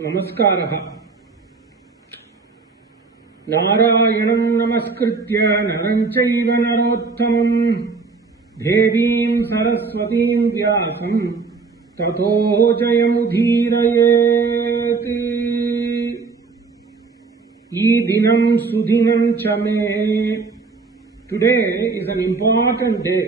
Namaskaraha. Narayanam namaskritya naranchaiva narottamam devim saraswatim vyasam tato jayamudhirayeti. Idinam sudhinam chame. Today is an important day,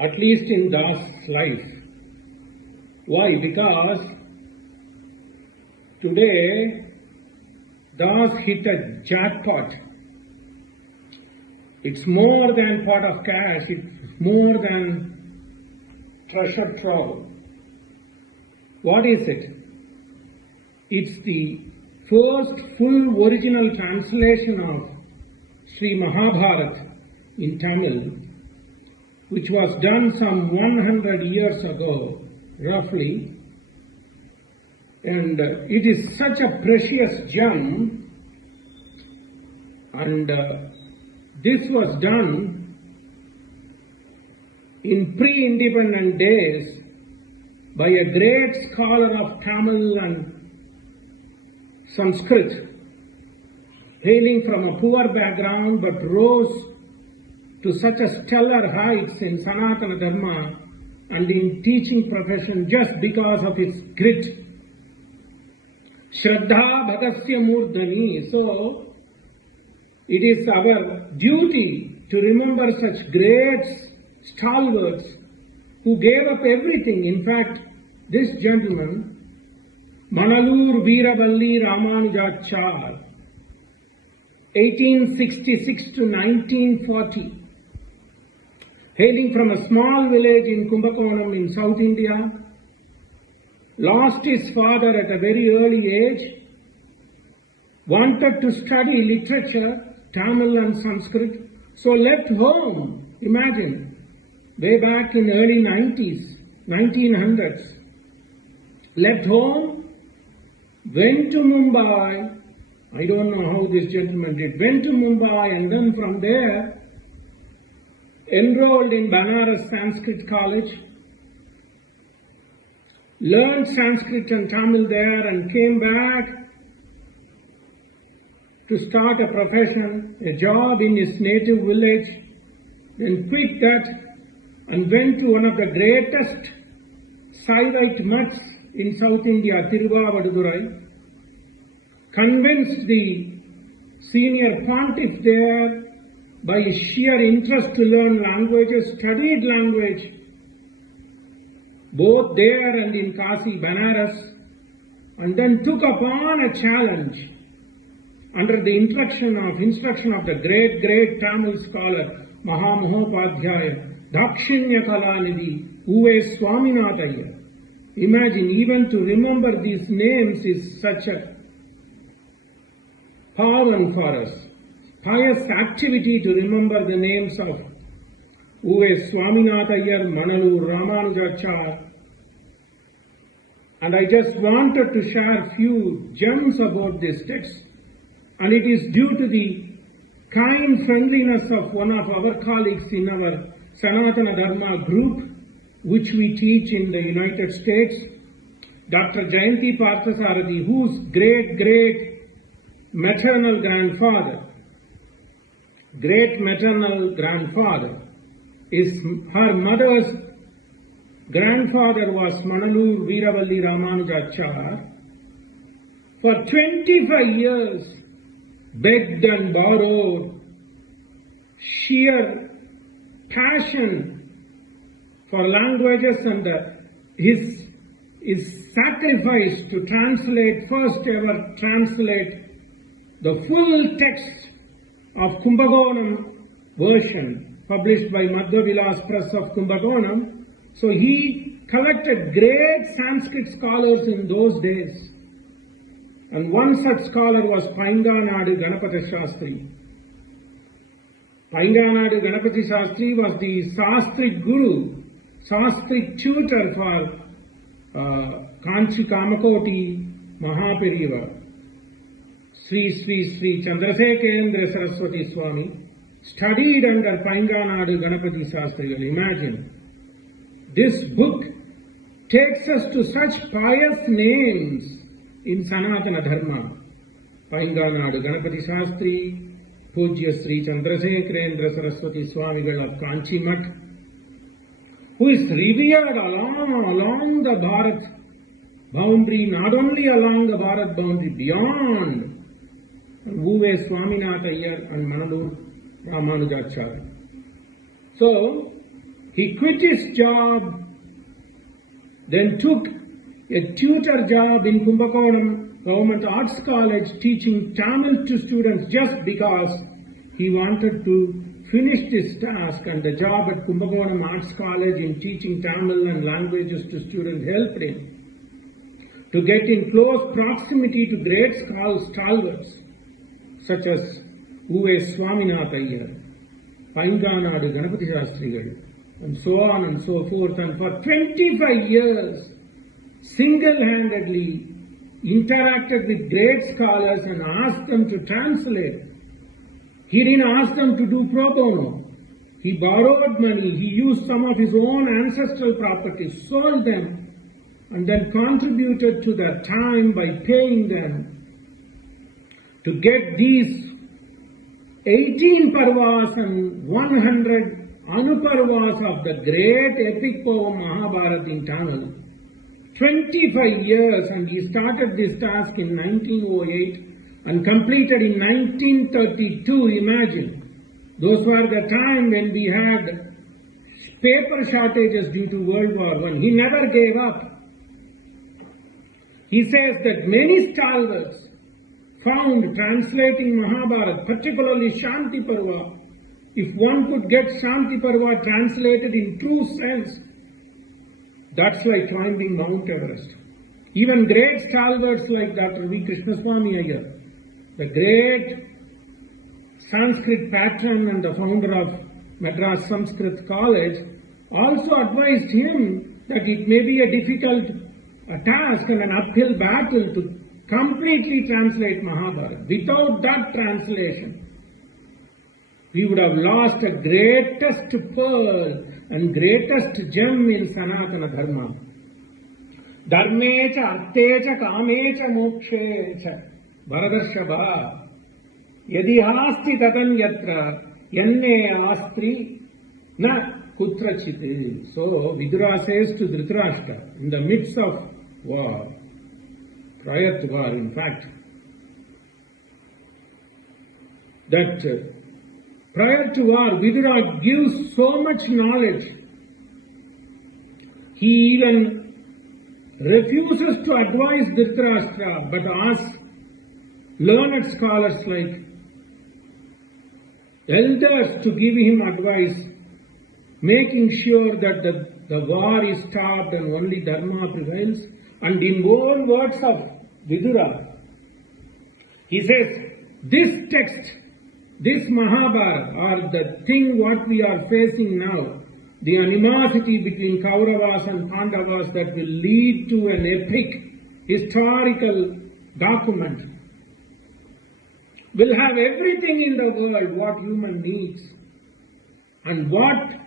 at least in Das' life. Why? Because today Das hit a jackpot. It's more than pot of cash, it's more than treasure trove. What is it? It's the first full original translation of Sri Mahabharata in Tamil, which was done some 100 years ago, roughly, and it is such a precious gem, and this was done in pre-independent days by a great scholar of Tamil and Sanskrit, hailing from a poor background but rose to such a stellar heights in Sanatana Dharma and in teaching profession just because of its grit. Shraddha Bhagasya Murdhani. So, it is our duty to remember such great stalwarts who gave up everything. In fact, this gentleman, Manalur Veeravalli Ramanujachariar, 1866 to 1940, hailing from a small village in Kumbakonam in South India, lost his father at a very early age, wanted to study literature, Tamil and Sanskrit, so left home, imagine, way back in early 1900s, left home, went to Mumbai. I don't know how this gentleman did, went to Mumbai and then from there enrolled in Banaras Sanskrit College, learned Sanskrit and Tamil there and came back to start a profession, a job in his native village, then quit that and went to one of the greatest Saivite mutts in South India, Tiruvavadurai, convinced the senior pontiff there by his sheer interest to learn languages, studied language, both there and in Kasi, Banaras, and then took upon a challenge under the instruction of the great Tamil scholar Mahamahopadhyaya, Dakshinya Kalanidhi, Uve Swaminatha. Imagine, even to remember these names is such a pavan for us. Pious activity to remember the names of Uve Swaminatha, Manalur, Ramanujachariar. And I just wanted to share few gems about this text. And it is due to the kind friendliness of one of our colleagues in our Sanatana Dharma group, which we teach in the United States, Dr. Jayanthi Parthasarathy, whose great maternal grandfather is her mother's grandfather was Manalur Veeravalli Ramanujachariar. For 25 years, begged and borrowed, sheer passion for languages and his sacrifice to first ever translate the full text of Kumbakonam version published by Madhya Vilas Press of Kumbakonam. So he collected great Sanskrit scholars in those days. And one such scholar was Painganadu Ganapati Shastri. Painganadu Ganapati Shastri was the Sanskrit guru, Sanskrit tutor for Kanchi Kamakoti Mahaperiva, Sri Chandrasekendra Saraswati Swami, studied under Painganadu Ganapati Shastri. Imagine, this book takes us to such pious names in Sanatana Dharma. Painganadu Ganapati Shastri, Pujya Sri Chandrasekharendra Saraswati Swamigal of Kanchimat, who is revered along the Bharath boundary, not only along the Bharath boundary, beyond. Uve Swaminatha and Manalur Ramanujachariar. So, he quit his job, then took a tutor job in Kumbakonam Government Arts College teaching Tamil to students just because he wanted to finish this task, and the job at Kumbakonam Arts College in teaching Tamil and languages to students helped him to get in close proximity to great stalwarts such as Uve Swaminatha, Painganadu Ganapati Shastrigal, and so on and so forth. And for 25 years, single-handedly interacted with great scholars and asked them to translate. He didn't ask them to do pro bono. He borrowed money, he used some of his own ancestral properties, sold them, and then contributed to their time by paying them to get these 18 parvas and 100 anuparvas of the great epic poem Mahabharat in Tamil. 25 years, and he started this task in 1908 and completed in 1932. Imagine, those were the time when we had paper shortages due to World War I. He never gave up. He says that many stalwarts found translating Mahabharat, particularly Shanti Parva, if one could get Shanti Parva translated in true sense, that's like climbing Mount Everest. Even great stalwarts like Dr. V. Krishnaswamy Iyer, the great Sanskrit patron and the founder of Madras Sanskrit College, also advised him that it may be a difficult task and an uphill battle to completely translate Mahabharata. Without that translation, we would have lost a greatest pearl and greatest gem in Sanatana Dharma. Dharmecha, artecha, kamecha, mokshecha, Bharadarshava, yadi hasti tatan yatra, yanne astri, na kutrachit. So, Vidura says to Dhritarashtra, in the midst of war, prior to war, in fact, that prior to war, Vidura gives so much knowledge. He even refuses to advise Dhritarashtra, but asks learned scholars like elders to give him advice, making sure that the war is stopped and only Dharma prevails. And in own words of Vidura, he says, this text, this Mahabharata, or the thing what we are facing now, the animosity between Kauravas and Pandavas that will lead to an epic historical document, will have everything in the world what human needs, and what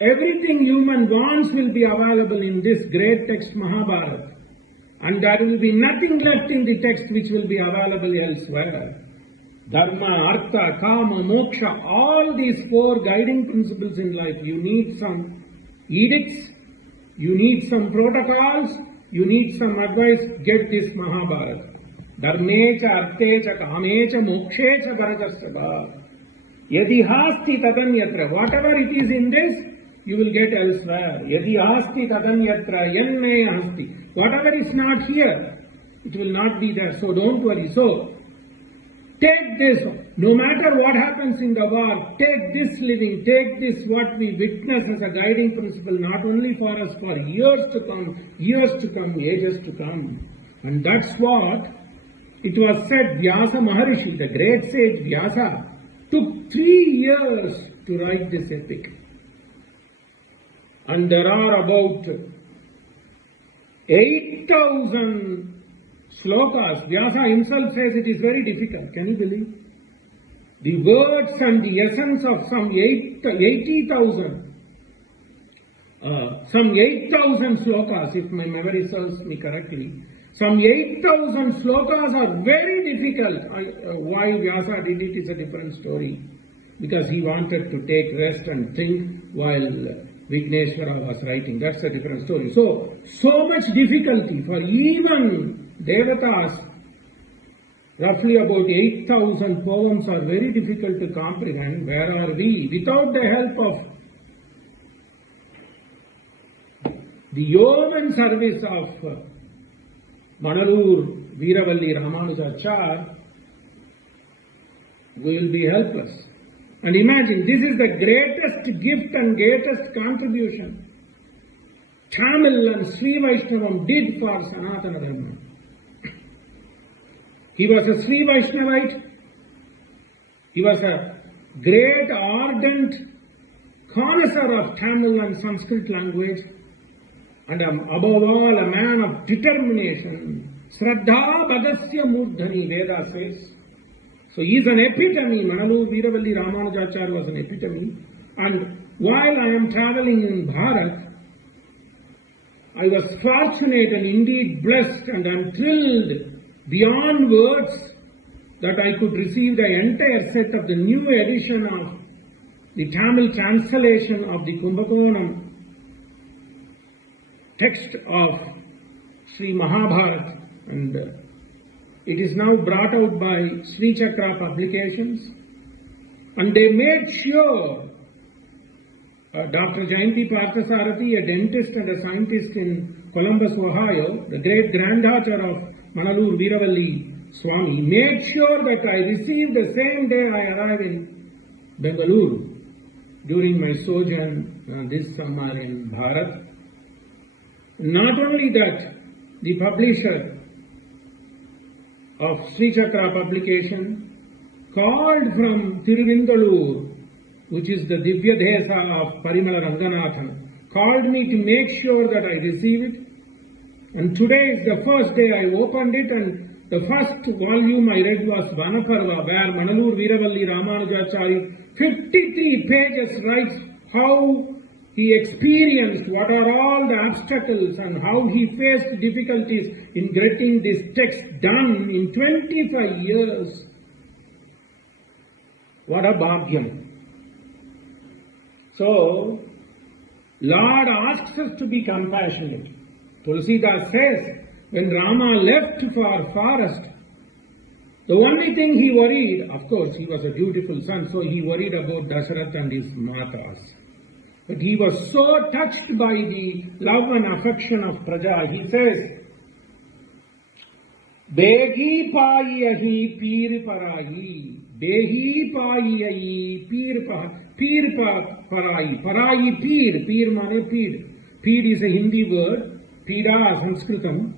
everything human wants will be available in this great text Mahabharata, and there will be nothing left in the text which will be available elsewhere. Dharma, Artha, Kama, Moksha, all these four guiding principles in life. You need some edicts, you need some protocols, you need some advice. Get this Mahabharata. Dharmecha, Artecha, Kamecha, Mokshecha, Bharatasya. Yadi hasti tadan yatra. Whatever it is in this, you will get elsewhere. Yadi hasti tadan yatra, yanme hasti. Whatever is not here, it will not be there. So don't worry. So, take this, no matter what happens in the war, take this living, take this what we witness as a guiding principle, not only for us, for years to come, ages to come. And that's what it was said, Vyasa Maharishi, the great sage Vyasa, took 3 years to write this epic. And there are about 8,000 slokas. Vyasa himself says it is very difficult. Can you believe? The words and the essence of some 80,000 some 8,000 slokas, if my memory serves me correctly. Some 8,000 slokas are very difficult. Why Vyasa did it is a different story. Because he wanted to take rest and think while Vigneshwara was writing. That's a different story. So much difficulty for even Devatas. Roughly about 8,000 poems are very difficult to comprehend. Where are we? Without the help of the yeoman service of Manalur, Veeravalli, Ramanujachariar, we will be helpless. And imagine, this is the greatest gift and greatest contribution Tamil and Sri Vaishnavam did for Sanatana Dharma. He was a Sri Vaishnavite. He was a great, ardent connoisseur of Tamil and Sanskrit language. And above all, a man of determination. Shraddha Bhadasya Murdhani, Veda says. So he is an epitome. Manalur Veeravalli Ramanujachariar was an epitome. And while I am traveling in Bharath, I was fortunate and indeed blessed, and I am thrilled beyond words that I could receive the entire set of the new edition of the Tamil translation of the Kumbakonam text of Sri Mahabharata, and it is now brought out by Sri Chakra Publications, and they made sure Dr. Jayanthi Parthasarathy, a dentist and a scientist in Columbus, Ohio, the great granddaughter of Manalur Veeravalli Swami, made sure that I received the same day I arrived in Bengaluru during my sojourn this summer in Bharath. Not only that, the publisher of Sri Chakra Publication called from Tiruvindalur, which is the Divya Desa of Parimala Ranganathan, called me to make sure that I receive it. And today is the first day I opened it, and the first volume I read was Vanaparva, where Manalur Veeravalli Ramanujachariar 53 pages writes how he experienced what are all the obstacles and how he faced difficulties in getting this text done in 25 years. What a bhagyam. So, Lord asks us to be compassionate. Tulsidas says, when Rama left for forest, the only thing he worried, of course he was a beautiful son, so he worried about Dasarath and his matas. But he was so touched by the love and affection of Praja, he says, Begi paayi peer parayi, Behi paayi peer parayi, parayi peer mane peer. Peer is a Hindi word, Pida Sanskritam,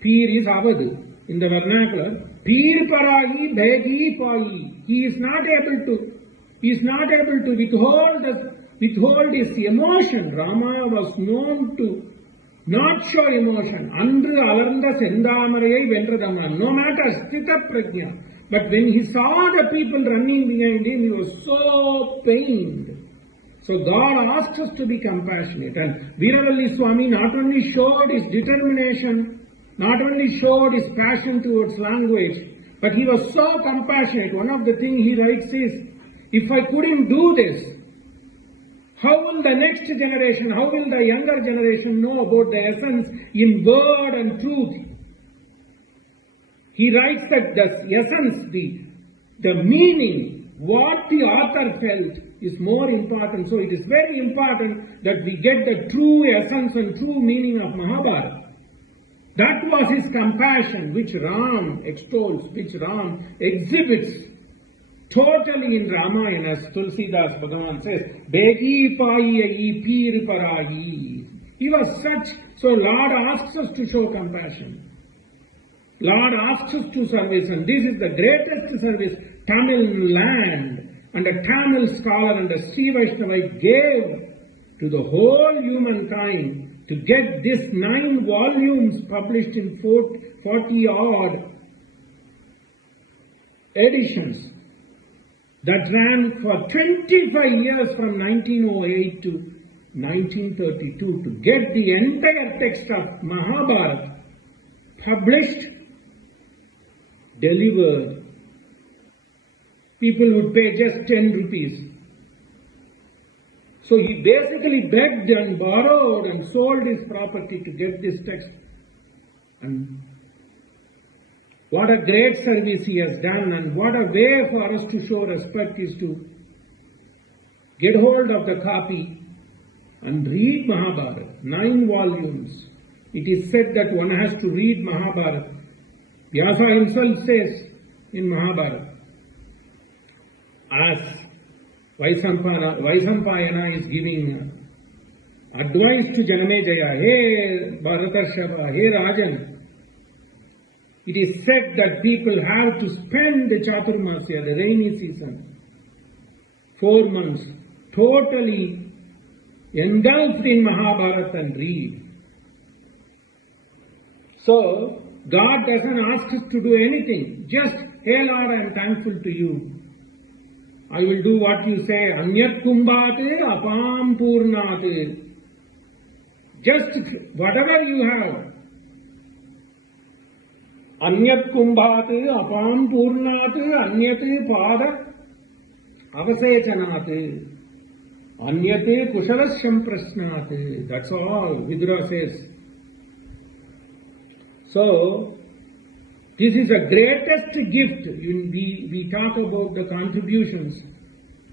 peer is Avadu in the vernacular. Peer parayi, Begi paayi. He is not able to withhold his emotion. Rama was known to not show emotion. Andru alarnda sendamarayai vendradama. No matter sthita prajna. But when he saw the people running behind him, he was so pained. So God asks us to be compassionate. And Veeravalli Swami not only showed his determination, not only showed his passion towards language, but he was so compassionate. One of the things he writes is, if I couldn't do this, how will the next generation, how will the younger generation know about the essence in word and truth? He writes that the essence, the meaning, what the author felt is more important. So it is very important that we get the true essence and true meaning of Mahabharata. That was his compassion, which Ram extols, which Ram exhibits totally in Ramayana, as Tulsidas Bhagavan says, Begi paayi peer parayi. He was such, so Lord asks us to show compassion. Lord asks us to service, and this is the greatest service Tamil land and a Tamil scholar and a Sri Vaishnavite gave to the whole humankind to get this 9 volumes published in 40 odd editions that ran for 25 years from 1908 to 1932 to get the entire text of Mahabharat published, delivered. People would pay just 10 rupees. So he basically begged and borrowed and sold his property to get this text. And what a great service he has done, and what a way for us to show respect is to get hold of the copy and read Mahabharata, 9 volumes. It is said that one has to read Mahabharata. Vyasa himself says in Mahabharata, as Vaishampayana is giving advice to Janamejaya, hey Bharatarshava, hey Rajan, it is said that people have to spend the Chaturmasya, the rainy season, 4 months, totally engulfed in Mahabharata and read. So, God doesn't ask us to do anything. Just, hey Lord, I am thankful to you. I will do what you say. Anyat kumbhate apam purnate. Just whatever you have. Anyat kumbhate apam purnate. Anyate pada avasechanate. Anyate kushalashyam prasnate. That's all Vidura says. So, this is the greatest gift. We talk about the contributions.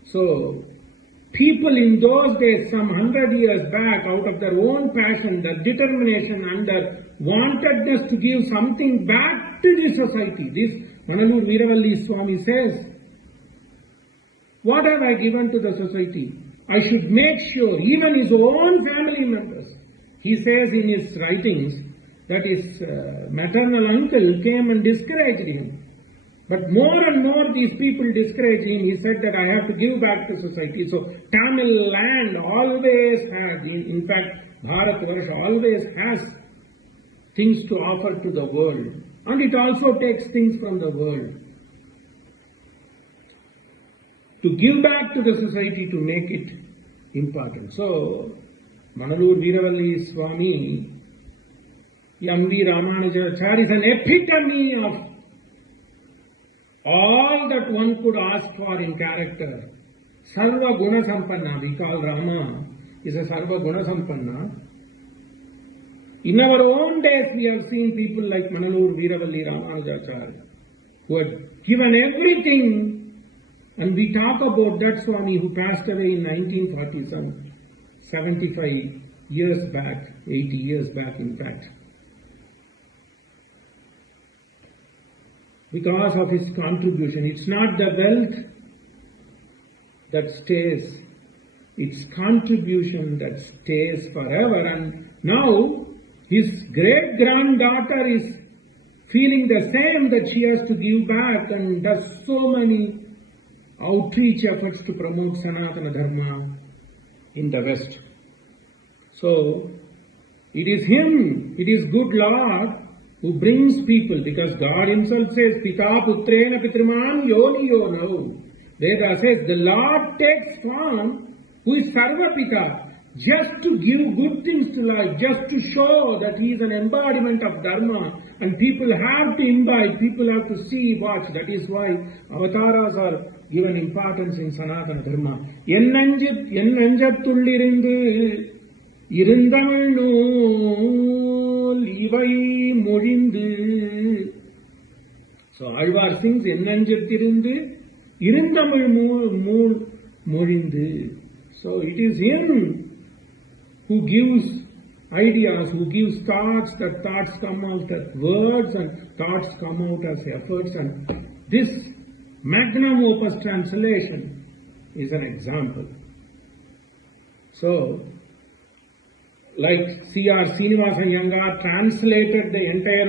So, people in those days, some 100 years back, out of their own passion, their determination and their wantedness to give something back to the society. This Manalur Veeravalli Swami says, what have I given to the society? I should make sure, even his own family members. He says in his writings, that his maternal uncle came and discouraged him. But more and more these people discouraged him. He said that I have to give back to society. So Tamil land always has, in fact, Bharat always has things to offer to the world. And it also takes things from the world. To give back to the society, to make it important. So, Manalur Veeravalli Swami, M.V. Ramanujachariar is an epitome of all that one could ask for in character. Sarva Guna Sampanna, we call Rama, is a Sarva Guna Sampanna. In our own days, we have seen people like Manalur Veeravalli Ramanujachariar, who had given everything, and we talk about that Swami who passed away in 1947, 75 years back, 80 years back in fact. Because of his contribution. It's not the wealth that stays, it's contribution that stays forever. And now his great-granddaughter is feeling the same, that she has to give back, and does so many outreach efforts to promote Sanatana Dharma in the West. So, it is him, it is good Lord who brings people, because God himself says, Pita Putrena Pitriman Yoni Yono. Veda says, the Lord takes form, who is Sarva Pita, just to give good things to life, just to show that he is an embodiment of Dharma, and people have to imbibe, people have to see, watch. That is why avatars are given importance in Sanatana Dharma. Ennanjattullirundu irundamil nool ivai mozhindu. So Alvar sings, Ennanjattirundu irundamil mool mozhindu. So it is him who gives ideas, who gives thoughts, that thoughts come out as words and thoughts come out as efforts, and this magnum opus translation is an example. So, like C.R. Srinivasan Iyengar translated the entire